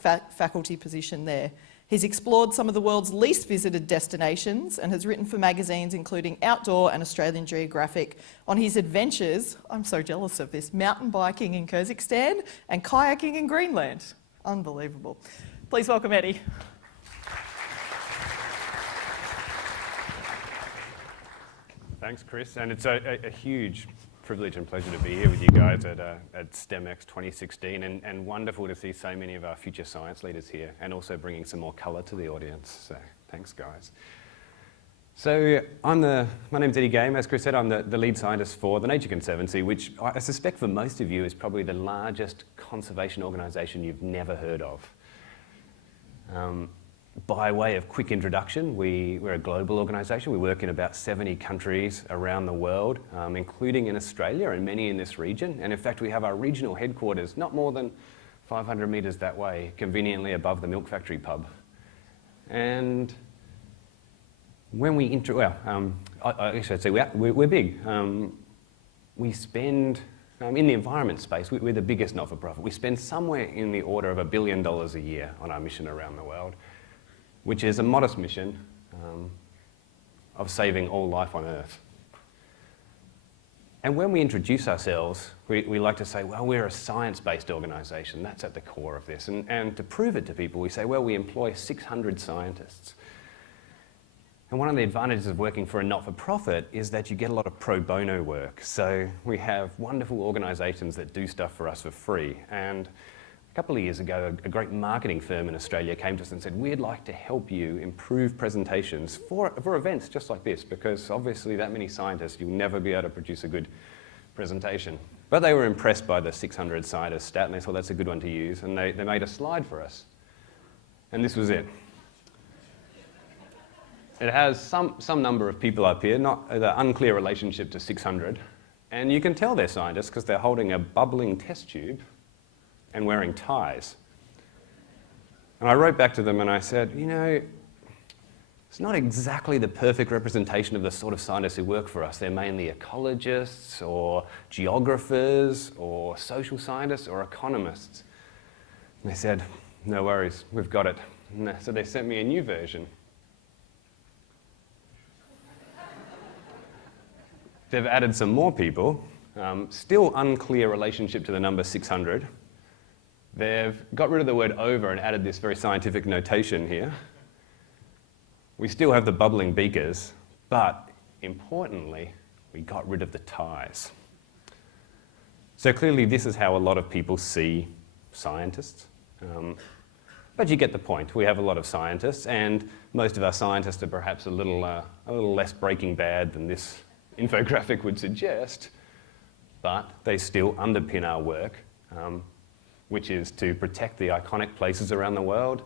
faculty position there. He's explored some of the world's least visited destinations and has written for magazines including Outdoor and Australian Geographic on his adventures, I'm so jealous of this, mountain biking in Kyrgyzstan and kayaking in Greenland. Unbelievable. Please welcome Eddie. Thanks, Chris, and it's a huge privilege and pleasure to be here with you guys at STEMX 2016, and wonderful to see so many of our future science leaders here, and also bringing some more colour to the audience. So thanks, guys. So my name's Eddie Game. As Chris said, I'm the lead scientist for the Nature Conservancy, which I suspect for most of you is probably the largest conservation organisation you've never heard of. By way of quick introduction, we're a global organisation. We work in about 70 countries around the world, including in Australia and many in this region. And in fact, we have our regional headquarters not more than 500 metres that way, conveniently above the Milk Factory pub. And when we I should say we're big. We spend, in the environment space, we're the biggest not-for-profit. We spend somewhere in the order of $1 billion a year on our mission around the world, which is a modest mission of saving all life on Earth. And when we introduce ourselves, we like to say, well, we're a science-based organisation. That's at the core of this. And to prove it to people, we say, well, we employ 600 scientists. And one of the advantages of working for a not-for-profit is that you get a lot of pro bono work. So we have wonderful organisations that do stuff for us for free. And a couple of years ago, a great marketing firm in Australia came to us and said, we'd like to help you improve presentations for events just like this, because obviously that many scientists, you'll never be able to produce a good presentation. But they were impressed by the 600 scientists stat, and they thought that's a good one to use, and they made a slide for us. And this was it. It has some number of people up here, not the unclear relationship to 600, and you can tell they're scientists because they're holding a bubbling test tube and wearing ties. And I wrote back to them and I said, you know, it's not exactly the perfect representation of the sort of scientists who work for us. They're mainly ecologists or geographers or social scientists or economists. And they said, no worries, we've got it. And so they sent me a new version. They've added some more people, still unclear relationship to the number 600. They've got rid of the word over and added this very scientific notation here. We still have the bubbling beakers, but importantly, we got rid of the ties. So clearly this is how a lot of people see scientists. But you get the point. We have a lot of scientists, and most of our scientists are perhaps a little less Breaking Bad than this infographic would suggest, but they still underpin our work, which is to protect the iconic places around the world,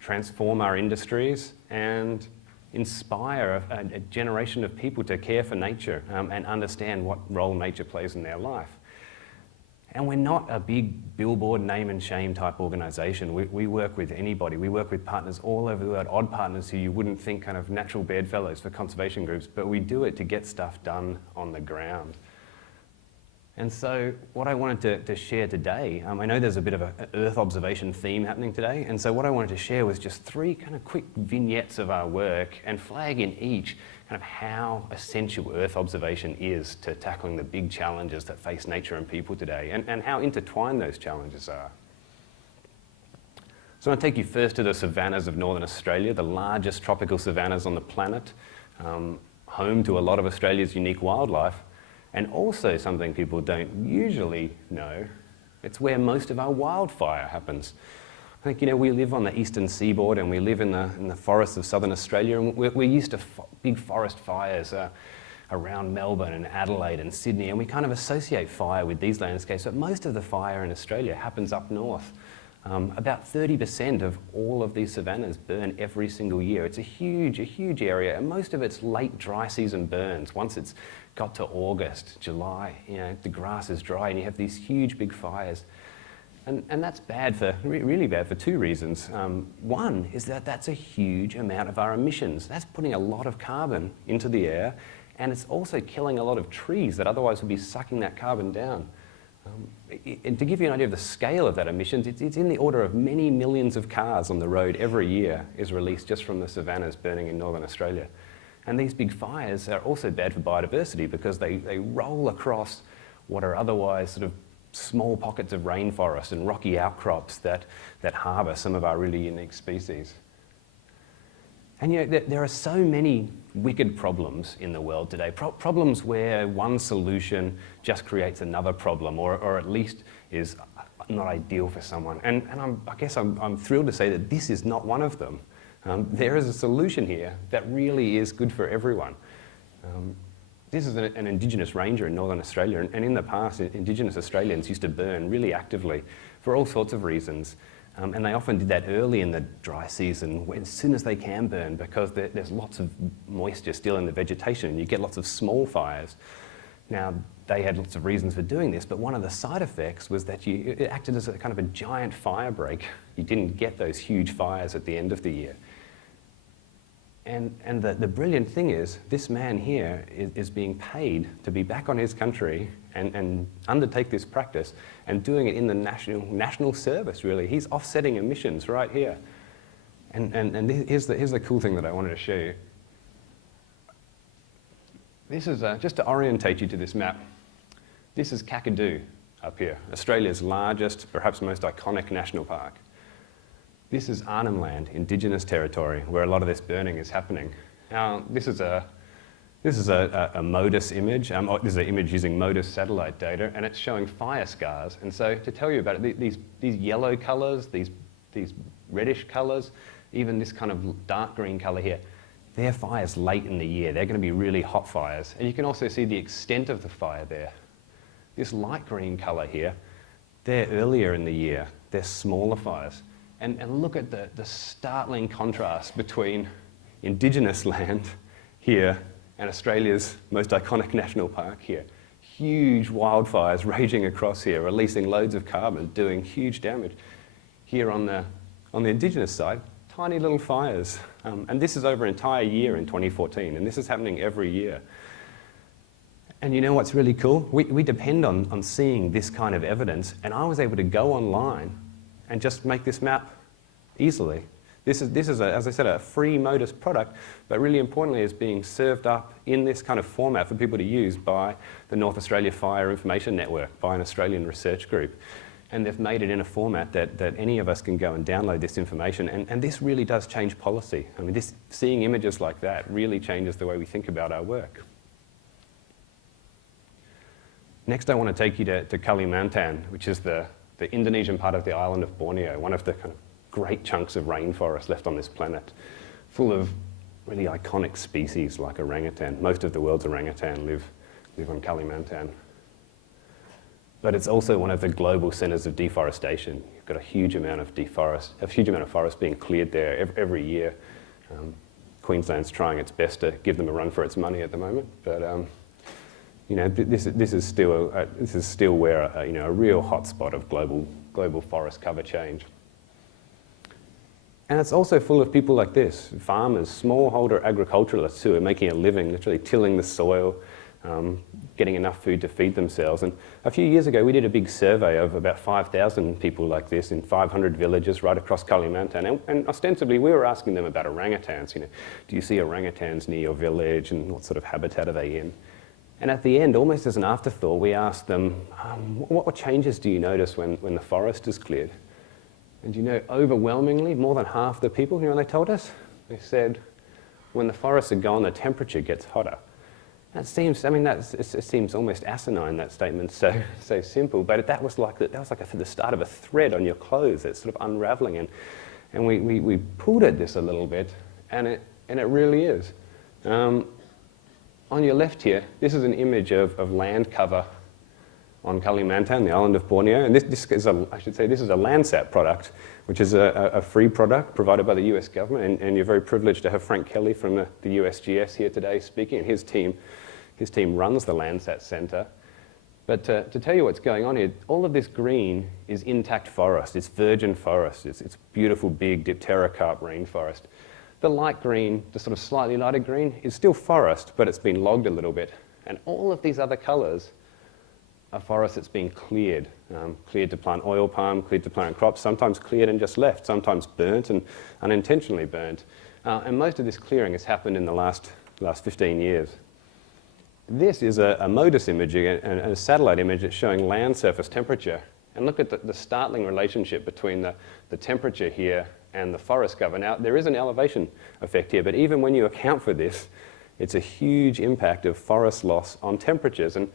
transform our industries, and inspire a generation of people to care for nature and understand what role nature plays in their life. And we're not a big billboard name and shame type organisation. We work with anybody. We work with partners all over the world, odd partners who you wouldn't think kind of natural bedfellows for conservation groups, but we do it to get stuff done on the ground. And so what I wanted to share today, I know there's a bit of an Earth observation theme happening today, and so what I wanted to share was just 3 kind of quick vignettes of our work and flag in each kind of how essential Earth observation is to tackling the big challenges that face nature and people today, and how intertwined those challenges are. So I want to take you first to the savannas of Northern Australia, the largest tropical savannas on the planet, home to a lot of Australia's unique wildlife. And also something people don't usually know, it's where most of our wildfire happens. I think, you know, we live on the eastern seaboard and we live in the forests of southern Australia, and we're used to big forest fires around Melbourne and Adelaide and Sydney, and we kind of associate fire with these landscapes, but most of the fire in Australia happens up north. About 30% of all of these savannas burn every single year. It's a huge area, and most of it's late dry season burns. Once it's got to August, July, you know, the grass is dry and you have these huge big fires. And that's bad for, really bad for 2 reasons. One is that that's a huge amount of our emissions. That's putting a lot of carbon into the air, and it's also killing a lot of trees that otherwise would be sucking that carbon down. And to give you an idea of the scale of that emissions, it's in the order of many millions of cars on the road every year is released just from the savannas burning in northern Australia. And these big fires are also bad for biodiversity because they roll across what are otherwise sort of small pockets of rainforest and rocky outcrops that harbour some of our really unique species. And you know, there are so many wicked problems in the world today, problems where one solution just creates another problem, or at least is not ideal for someone. And I guess I'm thrilled to say that this is not one of them. There is a solution here that really is good for everyone. This is an Indigenous ranger in Northern Australia, and in the past, Indigenous Australians used to burn really actively for all sorts of reasons. And they often did that early in the dry season, as soon as they can burn, because there's lots of moisture still in the vegetation, and you get lots of small fires. Now, they had lots of reasons for doing this, but one of the side effects was that it acted as a kind of a giant fire break. You didn't get those huge fires at the end of the year. And the brilliant thing is, this man here is being paid to be back on his country and undertake this practice, and doing it in the national service, really. He's offsetting emissions right here. And here's the cool thing that I wanted to show you. This is, just to orientate you to this map, this is Kakadu up here, Australia's largest, perhaps most iconic national park. This is Arnhem Land, Indigenous territory, where a lot of this burning is happening. Now, this is a MODIS image. This is an image using MODIS satellite data, and it's showing fire scars. And so, to tell you about it, these yellow colours, these reddish colours, even this kind of dark green colour here, they're fires late in the year. They're going to be really hot fires. And you can also see the extent of the fire there. This light green colour here, they're earlier in the year. They're smaller fires. And look at the startling contrast between Indigenous land here and Australia's most iconic national park here. Huge wildfires raging across here, releasing loads of carbon, doing huge damage. Here on the Indigenous side, tiny little fires. And this is over an entire year in 2014, and this is happening every year. And you know what's really cool? We depend on seeing this kind of evidence, and I was able to go online and just make this map easily. This is as I said, a free MODIS product, but really importantly is being served up in this kind of format for people to use by the North Australia Fire Information Network, by an Australian research group. And they've made it in a format that any of us can go and download this information, and this really does change policy. I mean, seeing images like that really changes the way we think about our work. Next, I want to take you to Kalimantan, which is the Indonesian part of the island of Borneo, one of the kind of great chunks of rainforest left on this planet, full of really iconic species like orangutan. Most of the world's orangutan live on Kalimantan. But it's also one of the global centres of deforestation. You've got a huge amount of forest being cleared there every year. Queensland's trying its best to give them a run for its money at the moment, but you know, this is still where a real hotspot of global forest cover change. And it's also full of people like this, farmers, smallholder agriculturalists who are making a living, literally tilling the soil, getting enough food to feed themselves. And a few years ago, we did a big survey of about 5,000 people like this in 500 villages right across Kalimantan. And ostensibly, we were asking them about orangutans. You know, do you see orangutans near your village, and what sort of habitat are they in? And at the end, almost as an afterthought, we asked them, what changes do you notice when the forest is cleared? And you know, overwhelmingly, more than half the people, you know, they told us, they said, when the forests are gone, the temperature gets hotter. That seems, I mean, it seems almost asinine, that statement, so simple, but that was like the start of a thread on your clothes that's sort of unraveling, and we pulled at this a little bit, and it really is. On your left here, this is an image of land cover on Kalimantan, the island of Borneo, and this is a Landsat product, which is a free product provided by the US government, and you're very privileged to have Frank Kelly from the USGS here today speaking, and his team runs the Landsat Centre. But to tell you what's going on here, all of this green is intact forest, it's virgin forest, it's beautiful big diptera carp rainforest. The light green, the sort of slightly lighter green, is still forest, but it's been logged a little bit. And all of these other colours a forest that's been cleared, cleared to plant oil palm, cleared to plant crops, sometimes cleared and just left, sometimes burnt and unintentionally burnt. And most of this clearing has happened in the last 15 years. This is a MODIS image, a satellite image that's showing land surface temperature. And look at the startling relationship between the temperature here and the forest cover. Now, there is an elevation effect here, but even when you account for this, it's a huge impact of forest loss on temperatures. And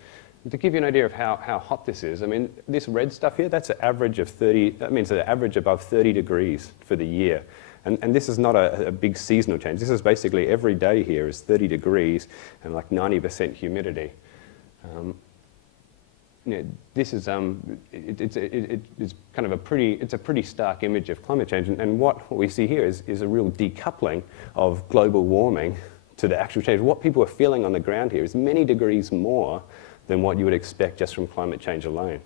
to give you an idea of how hot this is, I mean, this red stuff here, that's an average of 30, that means an average above 30 degrees for the year. And this is not a big seasonal change. This is basically every day here is 30 degrees and like 90% humidity. This is it's kind of a pretty stark image of climate change. And what we see here is a real decoupling of global warming to the actual change. What people are feeling on the ground here is many degrees more than what you would expect just from climate change alone.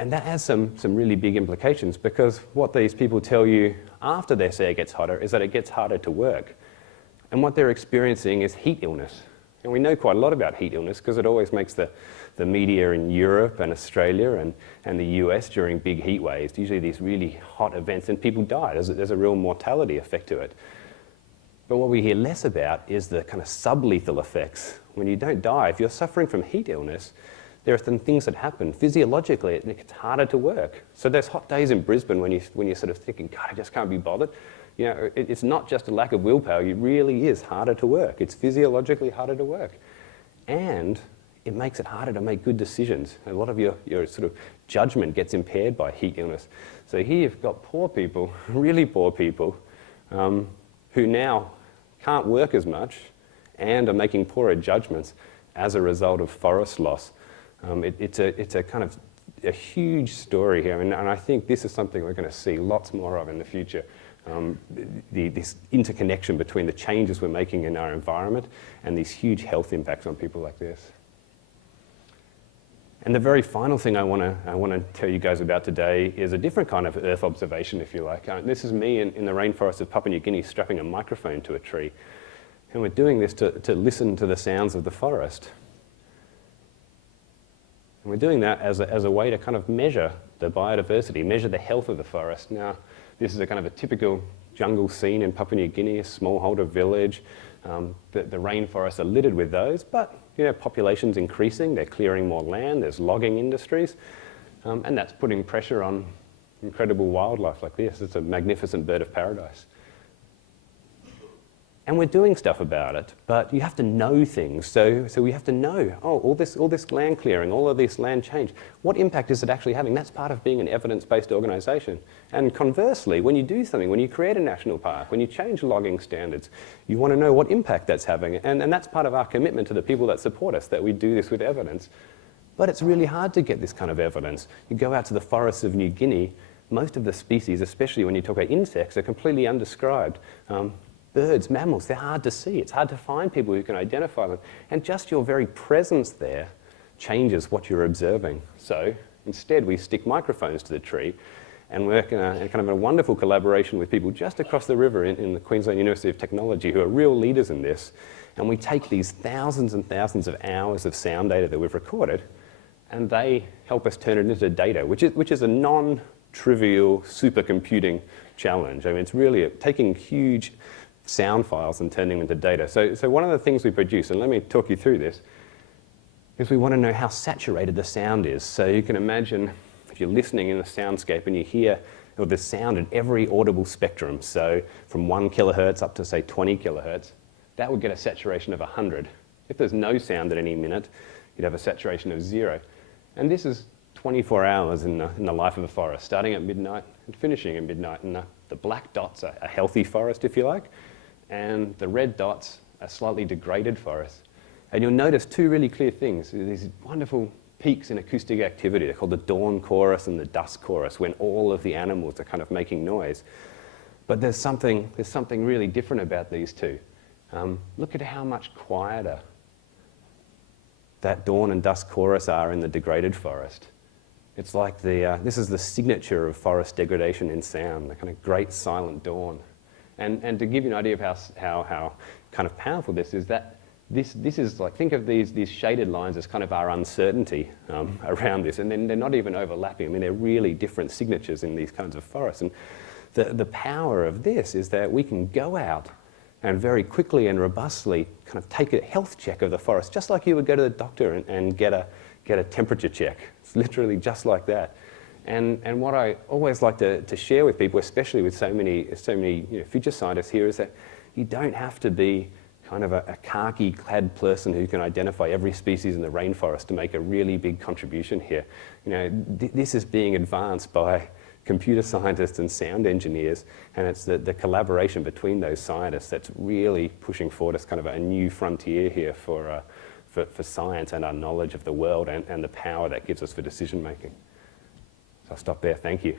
And that has some really big implications, because what these people tell you after they say it gets hotter is that it gets harder to work. And what they're experiencing is heat illness. And we know quite a lot about heat illness because it always makes the media in Europe and Australia and the US during big heat waves, usually these really hot events, and people die. There's a real mortality effect to it. But what we hear less about is the kind of sublethal effects. When you don't die, if you're suffering from heat illness, there are some things that happen physiologically. It gets harder to work. So there's hot days in Brisbane when you're sort of thinking, God, I just can't be bothered. You know, it's not just a lack of willpower. It really is harder to work. It's physiologically harder to work, and it makes it harder to make good decisions. A lot of your sort of judgment gets impaired by heat illness. So here you've got poor people, really poor people, who now can't work as much and are making poorer judgments as a result of forest loss. It's a kind of a huge story here, and I think this is something we're going to see lots more of in the future. This interconnection between the changes we're making in our environment and these huge health impacts on people like this. And the very final thing I want to tell you guys about today is a different kind of Earth observation, if you like. This is me in the rainforest of Papua New Guinea strapping a microphone to a tree. And we're doing this to listen to the sounds of the forest. And we're doing that as a way to kind of measure the biodiversity, measure the health of the forest. Now, this is a kind of a typical jungle scene in Papua New Guinea, a smallholder village. The rainforests are littered with those, but population's increasing, they're clearing more land, there's logging industries, and that's putting pressure on incredible wildlife like this. It's a magnificent bird of paradise. And we're doing stuff about it, but you have to know things. So we have to know, all this land clearing, all of this land change, what impact is it actually having? That's part of being an evidence-based organisation. And conversely, when you do something, when you create a national park, when you change logging standards, you want to know what impact that's having. And that's part of our commitment to the people that support us, that we do this with evidence. But it's really hard to get this kind of evidence. You go out to the forests of New Guinea, most of the species, especially when you talk about insects, are completely undescribed. Birds, mammals, they're hard to see. It's hard to find people who can identify them. And just your very presence there changes what you're observing. So instead, we stick microphones to the tree and work in a kind of a wonderful collaboration with people just across the river in the Queensland University of Technology, who are real leaders in this. And we take these thousands and thousands of hours of sound data that we've recorded, and they help us turn it into data, which is a non-trivial supercomputing challenge. I mean, it's really taking huge sound files and turning them into data. So one of the things we produce, and let me talk you through this, is we want to know how saturated the sound is. So you can imagine if you're listening in a soundscape and you hear the sound in every audible spectrum, so from 1 kilohertz up to say 20 kilohertz, that would get a saturation of 100. If there's no sound at any minute, you'd have a saturation of 0. And this is 24 hours in the life of a forest, starting at midnight and finishing at midnight. And the black dots are a healthy forest, if you like, and the red dots are slightly degraded forests. And you'll notice two really clear things. These wonderful peaks in acoustic activity. They're called the dawn chorus and the dusk chorus, when all of the animals are kind of making noise. But there's something really different about these two. Look at how much quieter that dawn and dusk chorus are in the degraded forest. It's like this is the signature of forest degradation in sound, the kind of great silent dawn. And to give you an idea of how kind of powerful this is, that this is like, think of these shaded lines as kind of our uncertainty around this, and then they're not even overlapping. I mean, they're really different signatures in these kinds of forests. And the power of this is that we can go out and very quickly and robustly kind of take a health check of the forest, just like you would go to the doctor and get a temperature check. It's literally just like that. And what I always like to share with people, especially with so many future scientists here, is that you don't have to be kind of a khaki-clad person who can identify every species in the rainforest to make a really big contribution here. This is being advanced by computer scientists and sound engineers, and it's the collaboration between those scientists that's really pushing forward as kind of a new frontier here for science and our knowledge of the world and the power that gives us for decision making. So I'll stop there. Thank you.